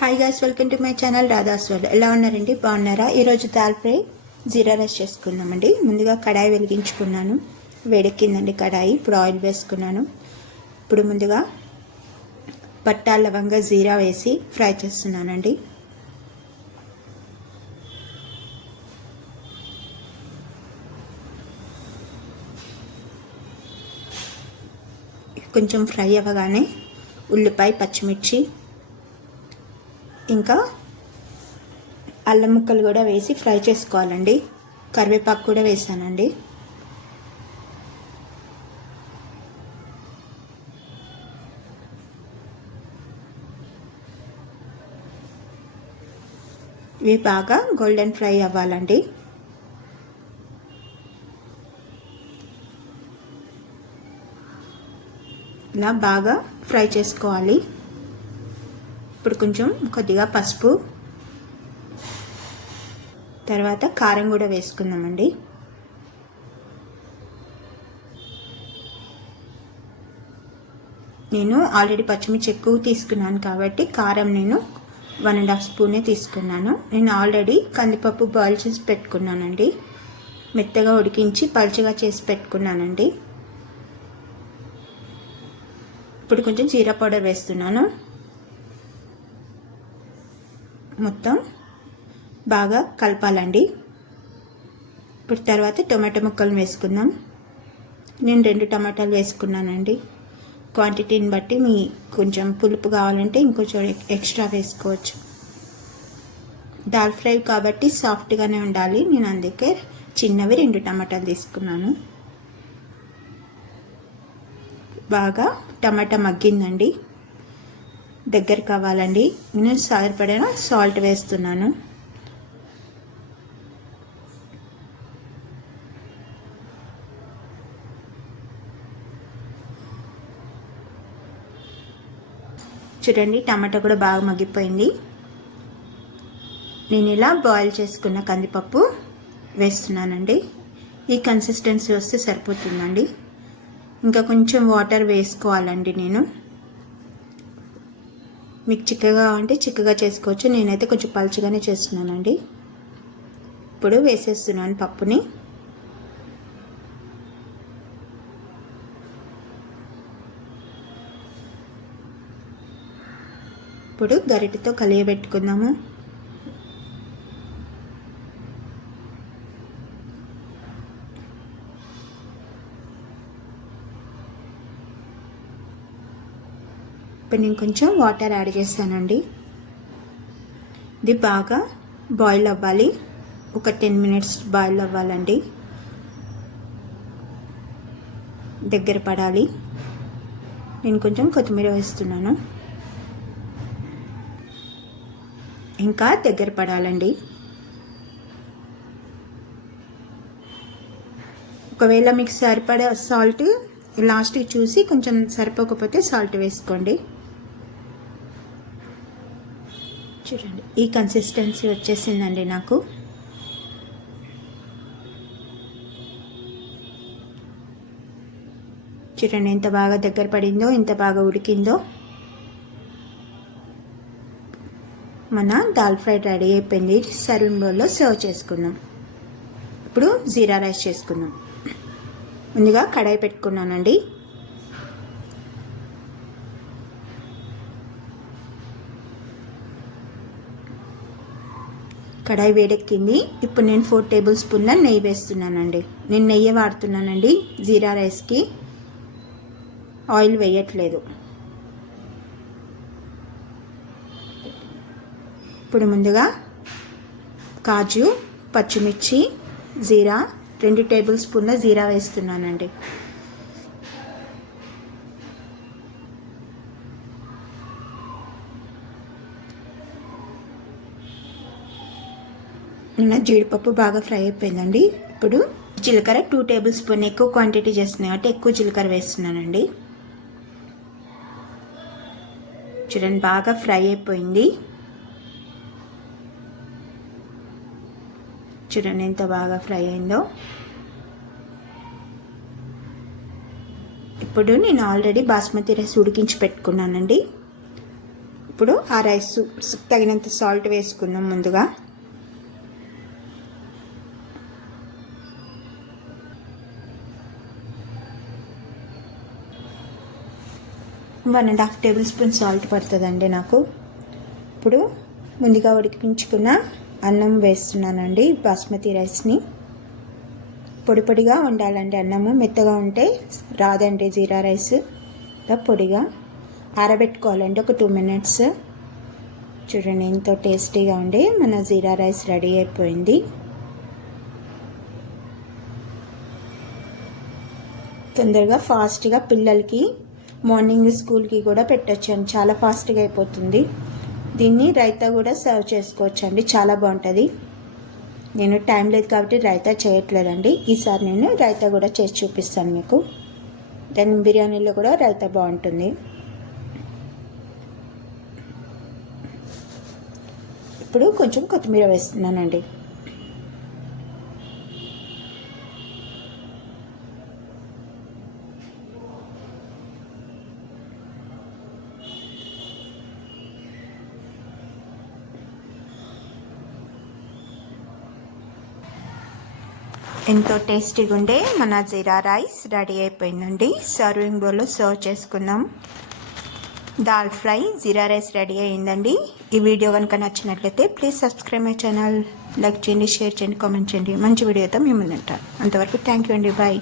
Hi guys, welcome to my channel Radha's world. ఎలా ఉన్నారండి? బాగున్నారా? ఈరోజు దాల్ ఫ్రై జీరా రైస్ చేసుకుందామండి. ముందుగా కడాయి వెలిగించుకున్నాను, వేడెక్కిందండి కడాయి. ఇప్పుడు ఆయిల్ వేసుకున్నాను. ఇప్పుడు ముందుగా పట్టా లవంగా జీరా వేసి ఫ్రై చేస్తున్నానండి. కొంచెం ఫ్రై అవ్వగానే ఉల్లిపాయ, పచ్చిమిర్చి, ఇంకా అల్లం ముక్కలు కూడా వేసి ఫ్రై చేసుకోవాలండి. కరివేపాకు కూడా వేసానండి. ఇవి బాగా గోల్డెన్ ఫ్రై అవ్వాలండి. ఇలా బాగా ఫ్రై చేసుకోవాలి. ఇప్పుడు కొంచెం కొద్దిగా పసుపు, తర్వాత కారం కూడా వేసుకుందామండి. నేను ఆల్రెడీ పచ్చిమిర్చి ఎక్కువ తీసుకున్నాను కాబట్టి కారం నేను 1.5 స్పూనే తీసుకున్నాను. నేను ఆల్రెడీ కందిపప్పు బాయిల్ చేసి పెట్టుకున్నానండి. మెత్తగా ఉడికించి పలుచగా చేసి పెట్టుకున్నానండి. ఇప్పుడు కొంచెం జీరా పౌడర్ వేస్తున్నాను. మొత్తం బాగా కలపాలండి. ఇప్పుడు తర్వాత టొమాటో ముక్కలు వేసుకుందాం. నేను 2 టమాటాలు వేసుకున్నానండి. క్వాంటిటీని బట్టి మీ కొంచెం పులుపు కావాలంటే ఇంకొంచెం ఎక్స్ట్రా వేసుకోవచ్చు. దాల్ ఫ్రై కాబట్టి సాఫ్ట్గానే ఉండాలి. నేను అందుకే చిన్నవి 2 టమాటాలు తీసుకున్నాను. బాగా టమాటా మగ్గిందండి, దగ్గర కావాలండి. నేను సరిపడిన సాల్ట్ వేస్తున్నాను. చూడండి, టమాటా కూడా బాగా మగ్గిపోయింది. నేను ఇలా బాయిల్ చేసుకున్న కందిపప్పు వేస్తున్నానండి. ఈ కన్సిస్టెన్సీ వస్తే సరిపోతుందండి. ఇంకా కొంచెం వాటర్ వేసుకోవాలండి. నేను మీకు చిక్కగా అంటే చిక్కగా చేసుకోవచ్చు. నేనైతే కొంచెం పలుచగానే చేస్తున్నానండి. ఇప్పుడు వేసేస్తున్నాను పప్పుని. ఇప్పుడు గరిటెతో కలియబెట్టుకుందాము. ఇప్పుడు నేను కొంచెం వాటర్ యాడ్ చేస్తానండి. ఇది బాగా బాయిల్ అవ్వాలి. ఒక 10 మినిట్స్ బాయిల్ అవ్వాలండి. దగ్గర పడాలి. నేను కొంచెం కొత్తిమీర వేస్తున్నాను. ఇంకా దగ్గర పడాలండి. ఒకవేళ మీకు సరిపడే సాల్ట్ లాస్ట్కి చూసి కొంచెం సరిపోకపోతే సాల్ట్ వేసుకోండి. చూడండి, ఈ కన్సిస్టెన్సీ వచ్చేసిందండి నాకు. చూడండి ఎంత బాగా దగ్గర పడిందో, ఎంత బాగా ఉడికిందో. మన దాల్ ఫ్రై రెడీ అయిపోయింది. సర్వింగ్ బౌల్లో సర్వ్ చేసుకుందాం. ఇప్పుడు జీరా రైస్ చేసుకుందాం. ముందుగా కడాయి పెట్టుకున్నానండి. కడాయి వేడెక్కింది. ఇప్పుడు నేను 4 టేబుల్ స్పూన్ల నెయ్యి వేస్తున్నానండి. నేను నెయ్యి వాడుతున్నానండి జీరా రైస్కి, ఆయిల్ వేయట్లేదు. ఇప్పుడు ముందుగా కాజు, పచ్చిమిర్చి, జీరా 2 టేబుల్ స్పూన్ల జీరా వేస్తున్నానండి. నిన్న జీడిపప్పు బాగా ఫ్రై అయిపోయిందండి. ఇప్పుడు జీలకర్ర 2 టేబుల్ స్పూన్, ఎక్కువ క్వాంటిటీ చేస్తున్నాయి కాబట్టి ఎక్కువ జీలకర్ర వేస్తున్నానండి. చూడండి బాగా ఫ్రై అయిపోయింది. చూడండి ఎంత బాగా ఫ్రై అయిందో. ఇప్పుడు నేను ఆల్రెడీ బాస్మతి రైస్ ఉడికించి పెట్టుకున్నానండి. ఇప్పుడు ఆ రైస్ తగినంత సాల్ట్ వేసుకుందాం. ముందుగా 1.5 టేబుల్ స్పూన్ సాల్ట్ పడుతుందండి నాకు. ఇప్పుడు ముందుగా ఉడికించుకున్న అన్నం వేస్తున్నానండి. బాస్మతి రైస్ని పొడి పొడిగా ఉండాలండి. అన్నము మెత్తగా ఉంటే రాదండి జీరా రైస్. పొడిగా ఆరబెట్టుకోవాలండి ఒక 2 మినిట్స్. చూడండి ఎంతో టేస్టీగా ఉండి మన జీరా రైస్ రెడీ అయిపోయింది. తొందరగా ఫాస్ట్గా పిల్లలకి మార్నింగ్ స్కూల్కి కూడా పెట్టచ్చండి. చాలా ఫాస్ట్గా అయిపోతుంది. దీన్ని రైతా కూడా సర్వ్ చేసుకోవచ్చండి. చాలా బాగుంటుంది. నేను టైం లేదు కాబట్టి రైతా చేయట్లేదండి. ఈసారి నేను రైతా కూడా చేసి చూపిస్తాను మీకు. దెన్ బిర్యానీలో కూడా రైతా బాగుంటుంది. ఇప్పుడు కొంచెం కొత్తిమీర వేస్తున్నానండి. ఎంతో టేస్టీగా ఉండే మన జీరా రైస్ రెడీ అయిపోయిందండి. సర్వింగ్ బౌల్లో సర్వ్ చేసుకుందాం. దాల్ ఫ్రై జీరా రైస్ రెడీ అయ్యిందండి. ఈ వీడియో కనుక నచ్చినట్లయితే please subscribe my channel. Like చేయండి, షేర్ చేయండి, కామెంట్ చేయండి. మంచి వీడియోతో మేము ముందుంటాం. అంతవరకు థ్యాంక్ యూ అండి. బాయ్.